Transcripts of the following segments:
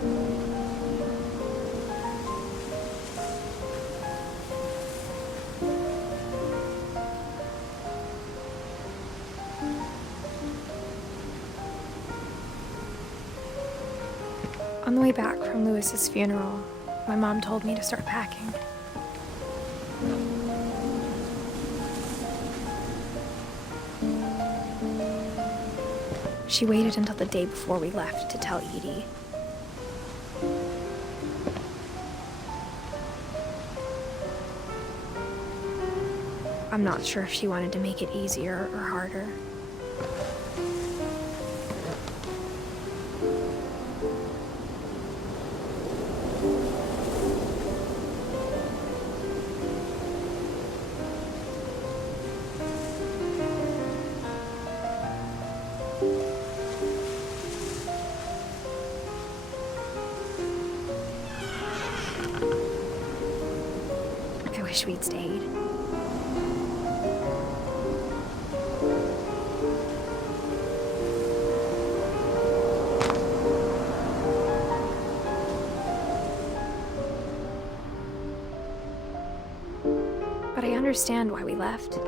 On the way back from Lewis's funeral, my mom told me to start packing. She waited until the day before we left to tell Edie. I'm not sure if she wanted to make it easier or harder. I wish we'd stayed. But I understand why we left.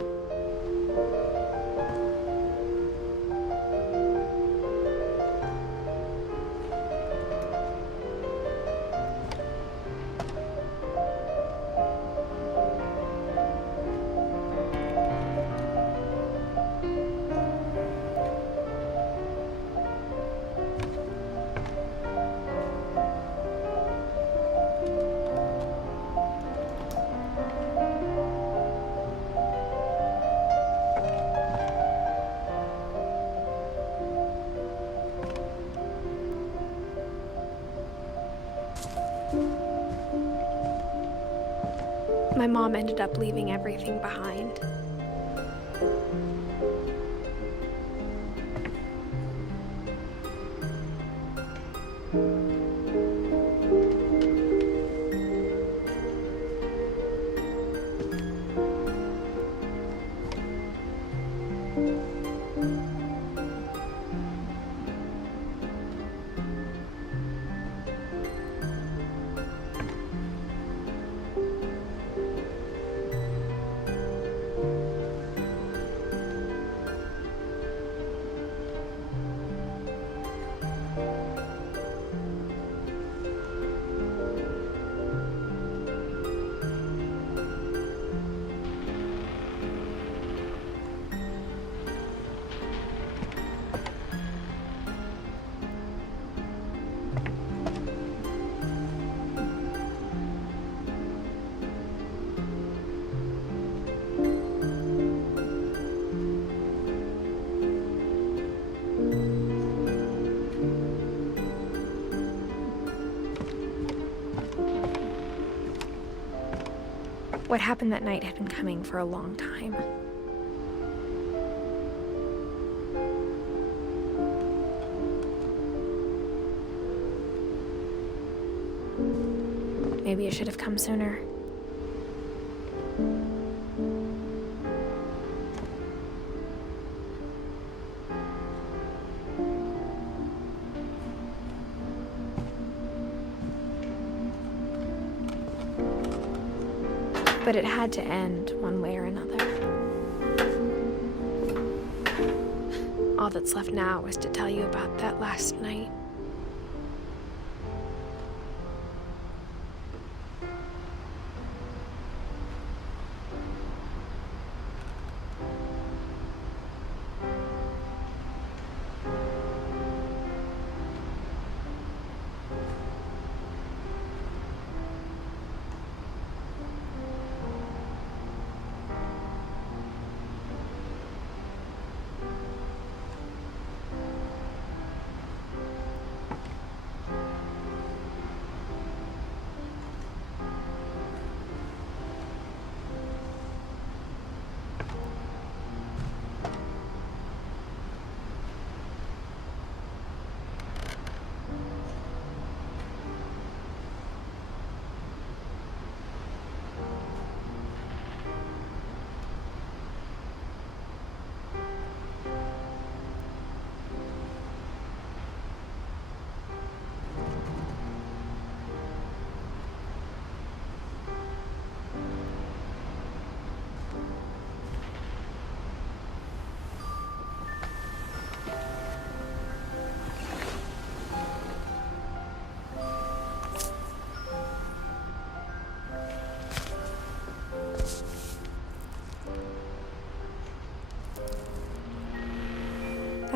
My mom ended up leaving everything behind. What happened that night had been coming for a long time. Maybe it should have come sooner. But it had to end one way or another. All that's left now is to tell you about that last night.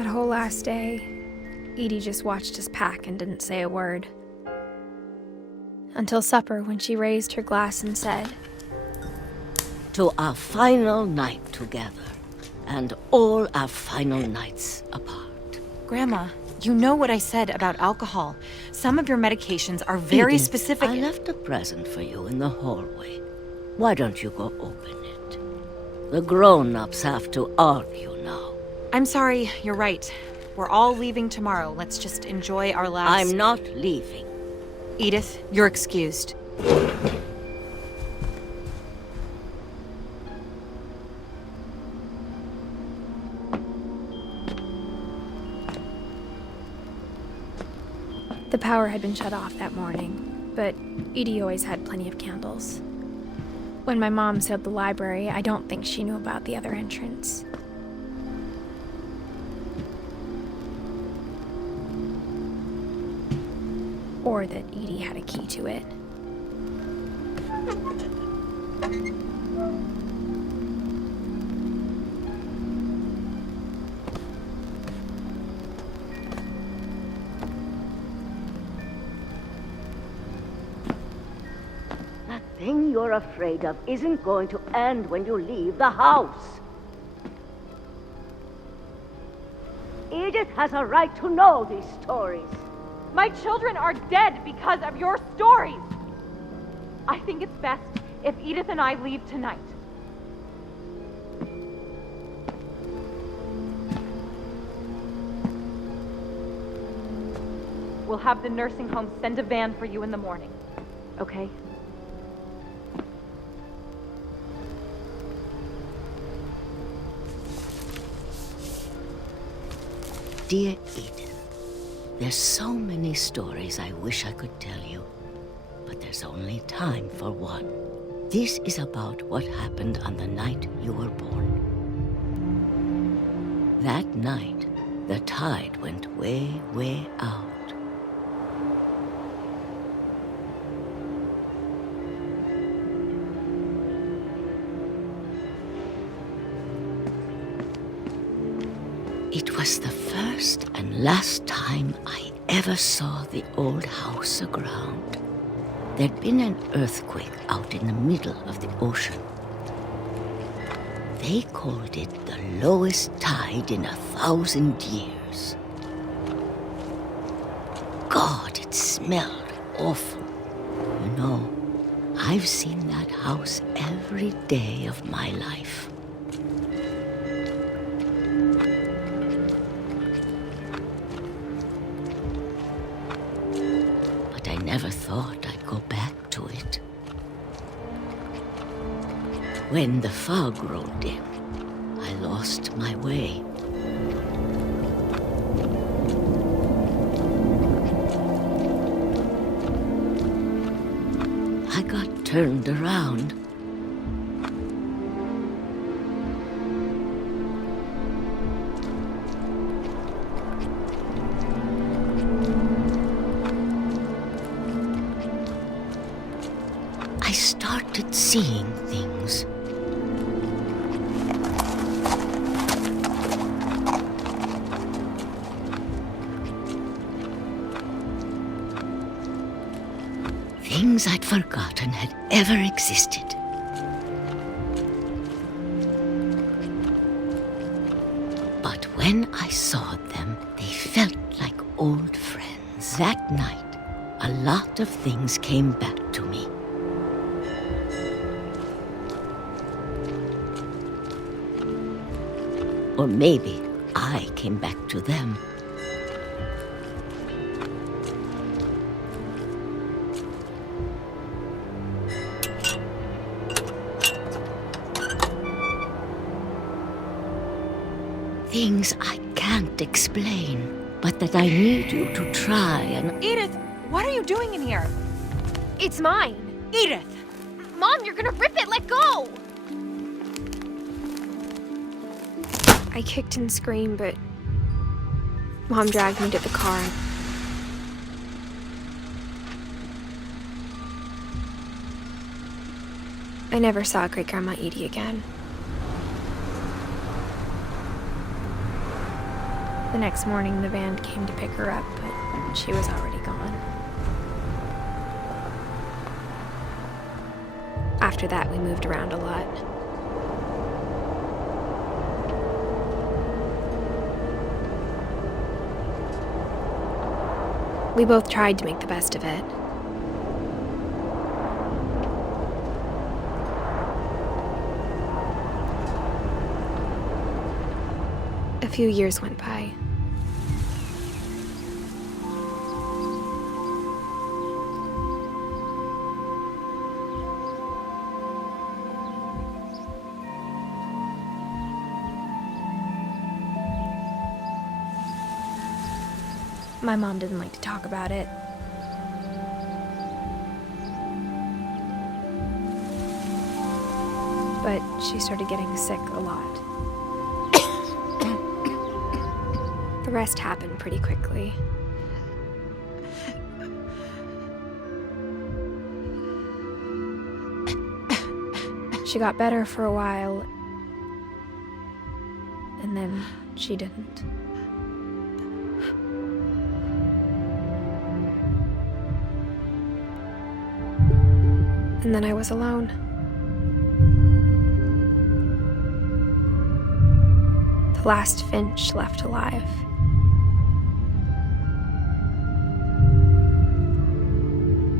That whole last day, Edie just watched us pack and didn't say a word. Until supper, when she raised her glass and said, "To our final night together, and all our final nights apart." Grandma, you know what I said about alcohol. Some of your medications are very Edith, specific. I left a present for you in the hallway. Why don't you go open it? The grown-ups have to argue now. I'm sorry, you're right. We're all leaving tomorrow. Let's just enjoy our last... I'm not leaving. Edith, you're excused. the power had been shut off that morning, but Edie always had plenty of candles. When my mom sealed the library, I don't think she knew about the other entrance. Or that Edie had a key to it. That thing you're afraid of isn't going to end when you leave the house. Edith has a right to know these stories. My children are dead because of your stories. I think it's best if Edith and I leave tonight. We'll have the nursing home send a van for you in the morning, okay? Dear Edith, there's so many stories I wish I could tell you, but there's only time for one. This is about what happened on the night you were born. That night, the tide went way, way out. It was the first and last time I ever saw the old house aground. There'd been an earthquake out in the middle of the ocean. They called it the lowest tide in 1,000 years. God, it smelled awful. You know, I've seen that house every day of my life. I never thought I'd go back to it. When the fog rolled in, I lost my way. I got turned around. I started seeing things. Things I'd forgotten had ever existed. But when I saw them, they felt like old friends. That night, a lot of things came back to me. Or maybe I came back to them. Things I can't explain, but that I need you to try and... Edith, what are you doing in here? It's mine! Edith! Mom, you're gonna rip it! Let go! I kicked and screamed, but Mom dragged me to the car. I never saw Great-Grandma Edie again. The next morning, the van came to pick her up, but she was already gone. After that, we moved around a lot. We both tried to make the best of it. A few years went by. My mom didn't like to talk about it. But she started getting sick a lot. The rest happened pretty quickly. She got better for a while, and then she didn't. And then I was alone. The last Finch left alive.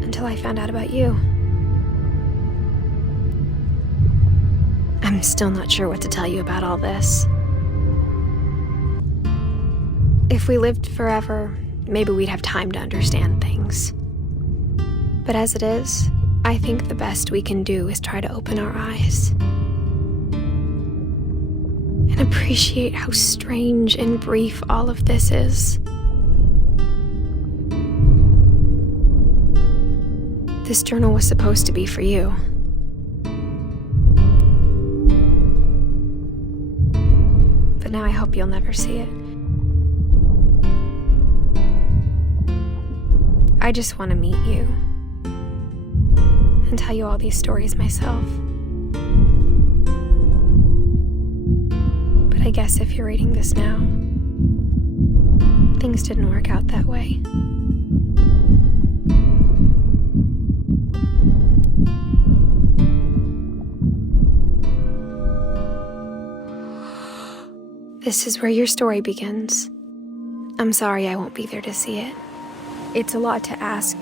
Until I found out about you. I'm still not sure what to tell you about all this. If we lived forever, maybe we'd have time to understand things. But as it is, I think the best we can do is try to open our eyes and appreciate how strange and brief all of this is. This journal was supposed to be for you. But now I hope you'll never see it. I just want to meet you and tell you all these stories myself. But I guess if you're reading this now, things didn't work out that way. This is where your story begins. I'm sorry I won't be there to see it. It's a lot to ask,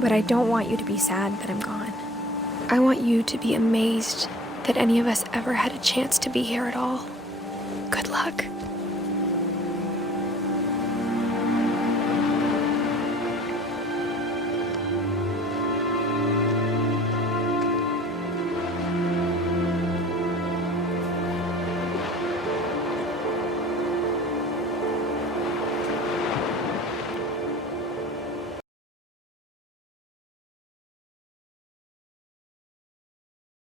but I don't want you to be sad that I'm gone. I want you to be amazed that any of us ever had a chance to be here at all. Good luck.